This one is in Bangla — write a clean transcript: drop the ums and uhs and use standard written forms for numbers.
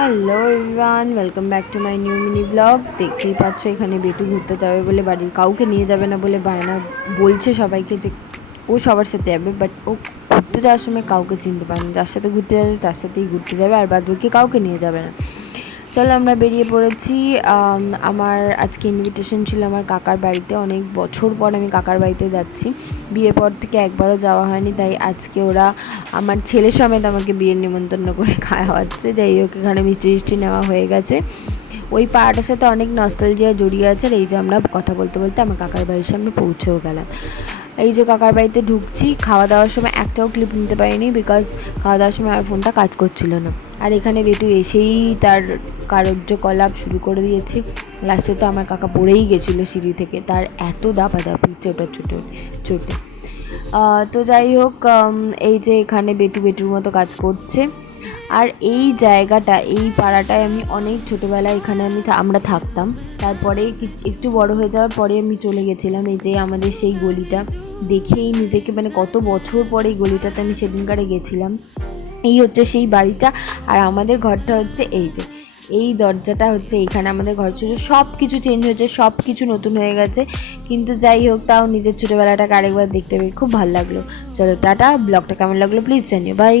Hello everyone, welcome back to my new mini blog. দেখতেই পাচ্ছ এখানে বেটু ঘুরতে যাবে বলে বাড়ির কাউকে নিয়ে যাবে না বলে বায়না বলছে সবাইকে যে ও সবার সাথে যাবে, বাট ও ঘুরতে যাওয়ার সময় কাউকে চিনতে পারে না। যার সাথে ঘুরতে যাবে তার সাথেই ঘুরতে যাবে, আর বাদ বাকি কাউকে নিয়ে যাবে না। চলো আমরা বেরিয়ে পড়েছি। আমার আজকে ইনভিটেশন ছিল আমার কাকার বাড়িতে। অনেক বছর পর আমি কাকার বাড়িতে যাচ্ছি। বিয়ের পর থেকে একবারও যাওয়া হয়নি, তাই আজকে ওরা আমার ছেলে সমেত আমাকে বিয়ের নিমন্ত্রণ করে খাওয়াচ্ছে। যাই হোক, এখানে মিষ্টি টিষ্টি নেওয়া হয়ে গেছে। ওই পাড়াটার সাথে অনেক নস্টালজিয়া জড়িয়ে আছে। আর এই যে আমরা কথা বলতে বলতে আমার কাকার বাড়ির সামনে পৌঁছেও গেলাম। এই যে কাকার বাড়িতে ঢুকছি, খাওয়া দাওয়ার সময় একটাও ক্লিপ নিতে পারিনি, বিকজ খাওয়া দাওয়ার সময় আমার ফোনটা কাজ করছিল না। আর এখানে বেটু এসেই তার কার্যকলাপ শুরু করে দিয়েছে। লাস্টে তো আমার কাকা পড়েই গেছিলো সিঁড়ি থেকে, তার এত দাপাদাপি চোটে। তো যাই হোক, এই যে এখানে বেটুর মতো কাজ করছে। আর এই জায়গাটা, এই পাড়াটায় আমি অনেক ছোটোবেলায় এখানে আমরা থাকতাম। তারপরে একটু বড় হয়ে যাওয়ার পরে আমি চলে গেছিলাম। এই যে আমাদের সেই গলিটা দেখেই নিজেকে, মানে কত বছর পরে এই গলিটাতে আমি সেদিনকারে গেছিলাম। এই হচ্ছে সেই বাড়িটা, আর আমাদের ঘরটা হচ্ছে এই দরজাটা হচ্ছে এইখানে আমাদের ঘর ছিল। সব কিছু চেঞ্জ হয়েছে, সব কিছু নতুন হয়ে গেছে, কিন্তু যাই হোক, তাও নিজের ছোটোবেলাটাকে আরেকবার দেখতে পেয়ে খুব ভালো লাগলো। চলো টাটা, ব্লগটা কেমন লাগলো প্লিজ জানিও, বাই।